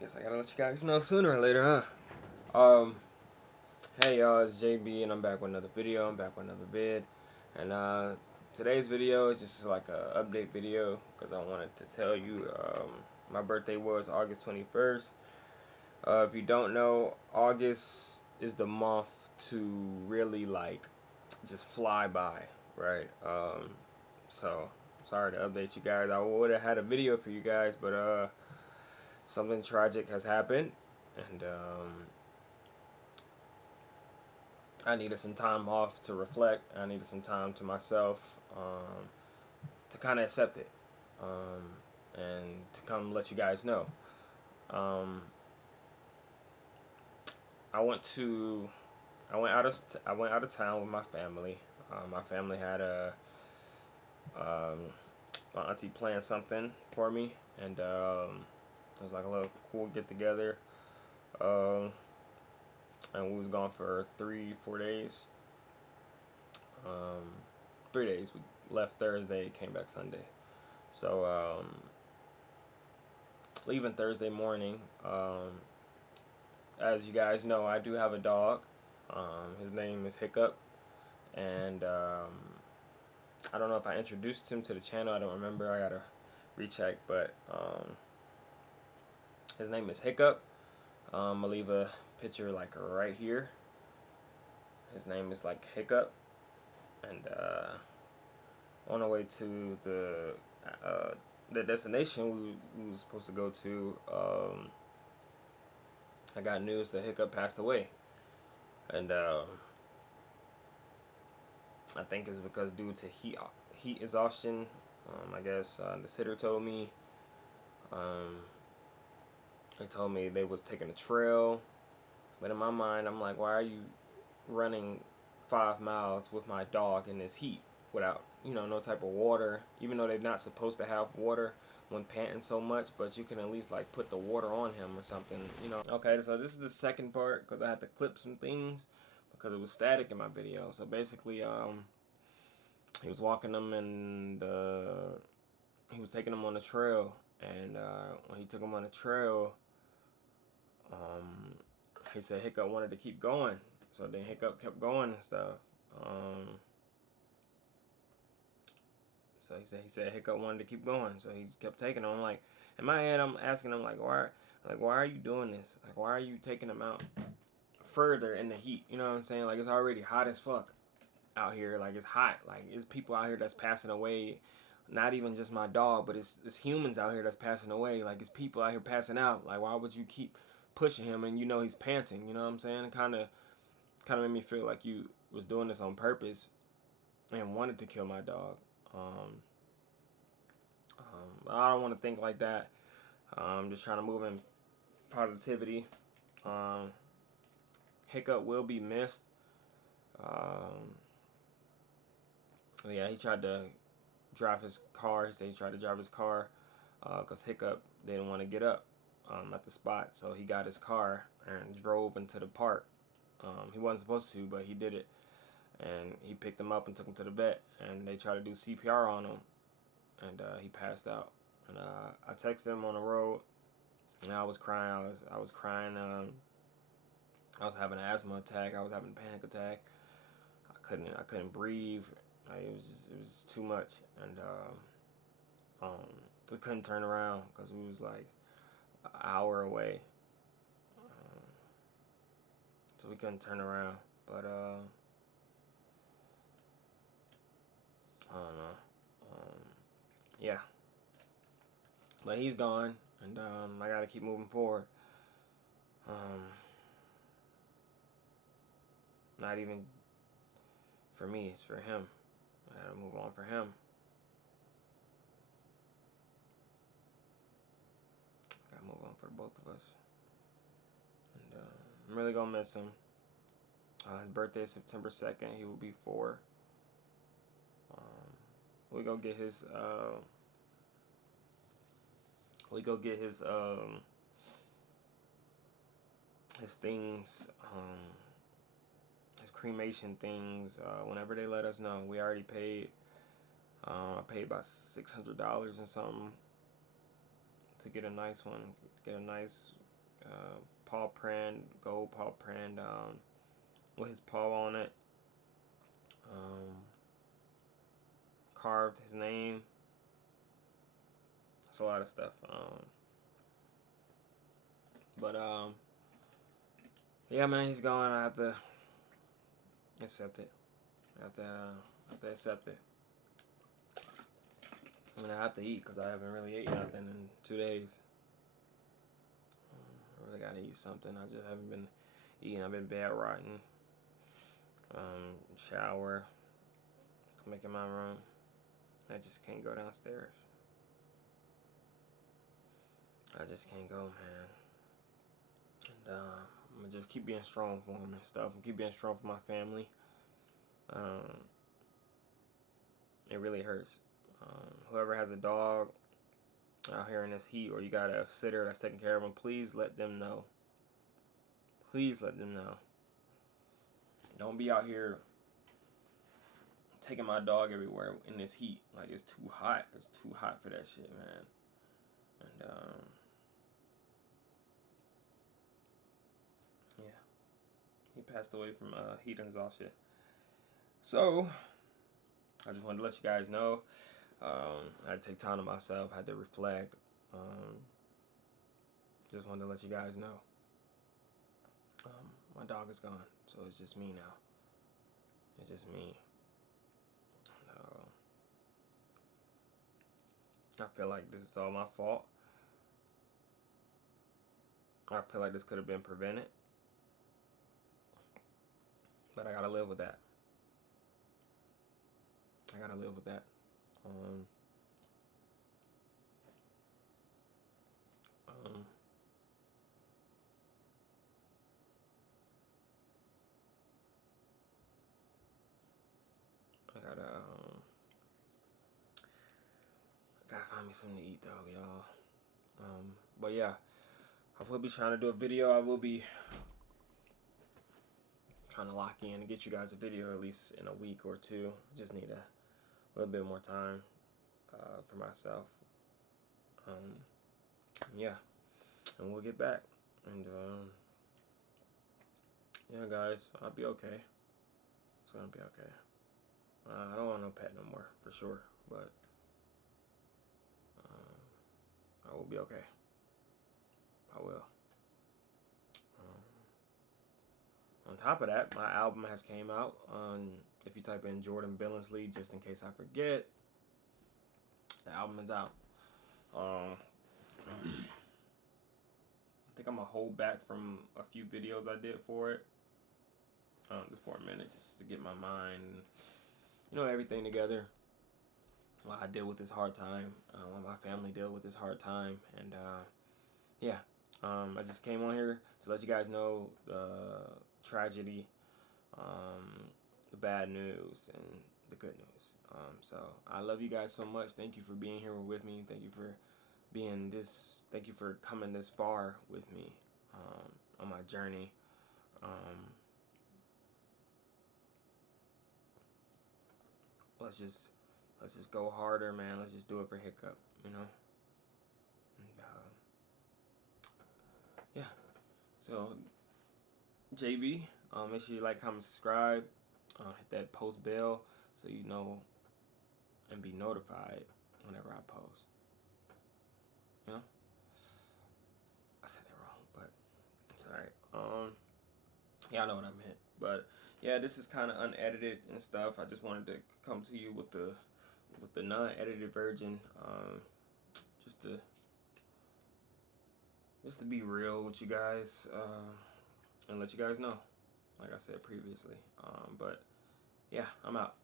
Guess I gotta let you guys know sooner or later, huh? Hey y'all, it's JB and I'm back with another video. I'm back with another vid. And today's video is just like a update video because I wanted to tell you my birthday was August 21st. If you don't know, August is the month to really like just fly by, right? So sorry to update you guys. I would have had a video for you guys, but something tragic has happened, and I needed some time off to reflect. I needed some time to myself to kind of accept it, and to come let you guys know. Um, I went to I went out of town with my family. My family had my auntie planned something for me, and it was like a little cool get together. Um, and we was gone for 3-4 days. Um, 3 days. We left Thursday, came back Sunday. So leaving Thursday morning. As you guys know, I do have a dog. His name is Hiccup, and I don't know if I introduced him to the channel. I don't remember. I gotta recheck, but his name is Hiccup. I'll leave a picture like right here. His name is like Hiccup, and on our way to the destination we was supposed to go to, I got news that Hiccup passed away, and I think it's because due to heat exhaustion. I guess the sitter told me. They told me they was taking a trail, but in my mind, I'm like, why are you running 5 miles with my dog in this heat without, no type of water? Even though they're not supposed to have water when panting so much, but you can at least like put the water on him or something. Okay, so this is the second part because I had to clip some things because it was static in my video. So basically, he was walking them and he was taking them on the trail, and when he took them on the trail, he said Hiccup wanted to keep going, so then Hiccup kept going and stuff. So he said Hiccup wanted to keep going, so he just kept taking them. I'm like, in my head, I'm asking him like, why are you doing this? Like, why are you taking them out further in the heat? You know what I'm saying? Like, it's already hot as fuck out here. Like, it's hot. Like, it's people out here that's passing away. Not even just my dog, but it's humans out here that's passing away. Like, it's people out here passing out. Like, why would you keep pushing him and he's panting? You know what I'm saying? It kind of made me feel like you was doing this on purpose and wanted to kill my dog. I don't want to think like that. I'm just trying to move in positivity. Hiccup will be missed. Yeah, he tried to drive his car. He said he tried to drive his car because Hiccup didn't want to get up at the spot. So he got his car and drove into the park. He wasn't supposed to, but he did it. And he picked him up and took him to the vet. And they tried to do CPR on him. And he passed out. And I texted him on the road. And I was crying. I was crying. I was having an asthma attack. I was having a panic attack. I couldn't breathe. It was too much, and we couldn't turn around because we was like an hour away, so we couldn't turn around. But I don't know. Yeah, but he's gone, and I gotta keep moving forward. Not even for me, it's for him. I gotta move on for him. Gotta move on for both of us. And I'm really gonna miss him. His birthday is September 2nd. He will be 4. We go get his. His things. His cremation things. Whenever they let us know, we already paid. I paid about $600 and something to get a nice one, get a nice paw print, gold paw print, with his paw on it. Carved his name. It's a lot of stuff. But yeah, man, he's gone. I have to accept it. I have to accept it. I mean, I have to eat because I haven't really ate nothing in 2 days. I really gotta eat something. I just haven't been eating. I've been bed rotting. Shower. Come back in my room. I just can't go downstairs. I just can't go, man. And I'm gonna just keep being strong for him and stuff. And keep being strong for my family. It really hurts. Whoever has a dog out here in this heat, or you got a sitter that's taking care of them, please let them know. Please let them know. Don't be out here taking my dog everywhere in this heat. Like, it's too hot. It's too hot for that shit, man. And yeah, he passed away from heat exhaustion. So I just wanted to let you guys know. I had to take time to myself. I had to reflect. Just wanted to let you guys know. My dog is gone, so it's just me now. It's just me. I feel like this is all my fault. I feel like this could have been prevented. But I gotta live with that. I gotta live with that. I gotta find me something to eat though, y'all. But yeah, I will be trying to do a video. I will be trying to lock in and get you guys a video at least in a week or two. Just need a little bit more time for myself. Yeah, and we'll get back. And yeah, guys, I'll be okay. It's gonna be okay. I don't want no pet no more, for sure, but I will be okay. I will. On top of that, my album has came out. If you type in Jordan Billingsley, just in case I forget, the album is out. I think I'm gonna hold back from a few videos I did for it, just for a minute, just to get my mind, everything together. While I deal with this hard time, while my family deal with this hard time, and yeah, I just came on here to let you guys know the tragedy, the bad news, and the good news. So I love you guys so much. Thank you for being here with me. Thank you for Thank you for coming this far with me on my journey. Let's just go harder, man. Let's just do it for Hiccup, And yeah. So JV, make sure you like, comment, subscribe. Hit that post bell so you know and be notified whenever I post. I said that wrong, but it's alright. Yeah, I know what I meant. But yeah, this is kind of unedited and stuff. I just wanted to come to you with the non-edited version, just to be real with you guys, and let you guys know, like I said previously. But yeah, I'm out.